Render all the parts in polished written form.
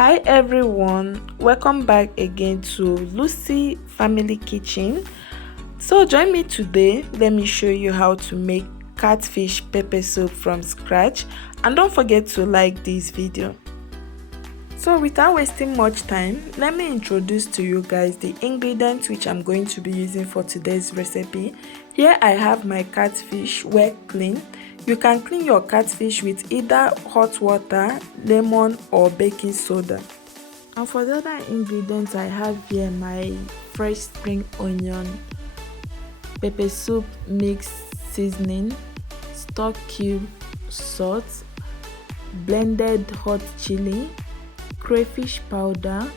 Hi everyone, welcome back again to Lucy Family Kitchen. So join me today. Let me show you how to make catfish pepper soup from scratch, and don't forget to like this video. So without wasting much time, let me introduce to you guys the ingredients which I'm going to be using for today's recipe. Here I have my catfish well cleaned. You can clean your catfish with either hot water, lemon or baking soda. And for the other ingredients, I have here my fresh spring onion, pepper soup mix seasoning, stock cube, salt, blended hot chili, crayfish powder,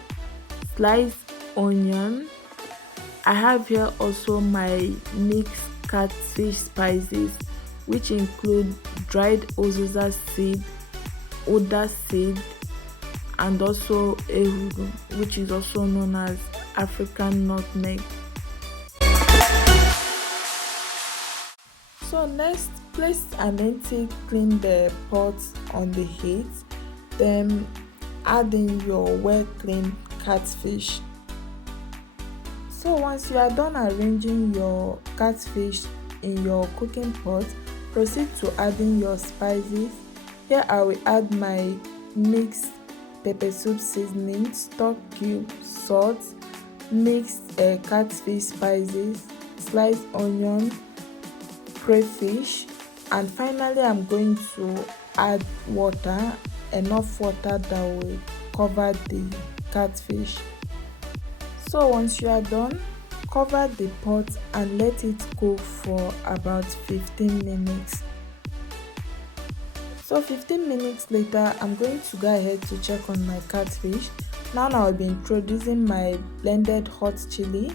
sliced onion. I have here also my mixed catfish spices, which include dried uziza seed, oda seed, and also ehuru, which is also known as African nutmeg. So next, place an empty clean the pot on the heat, then add in your well cleaned catfish. So once you are done arranging your catfish in your cooking pot, proceed to adding your spices. Here I will add my mixed pepper soup seasoning, stock cube, salt, mixed catfish spices, sliced onion, crayfish, and finally I'm going to add water, enough water that will cover the catfish. So once you are done, cover the pot and let it cook for about 15 minutes. So 15 minutes later, I'm going to go ahead to check on my catfish. Now I will be introducing my blended hot chili.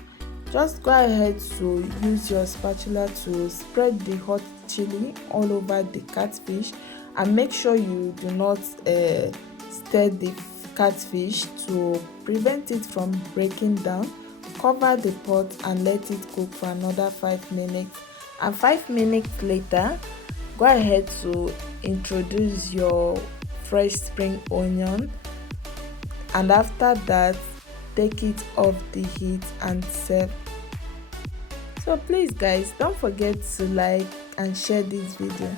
Just go ahead to use your spatula to spread the hot chili all over the catfish, and make sure you do not stir the catfish to prevent it from breaking down. Cover the pot and let it cook for another 5 minutes, and 5 minutes later, go ahead to introduce your fresh spring onion, and after that take it off the heat and serve. So please guys, don't forget to like and share this video.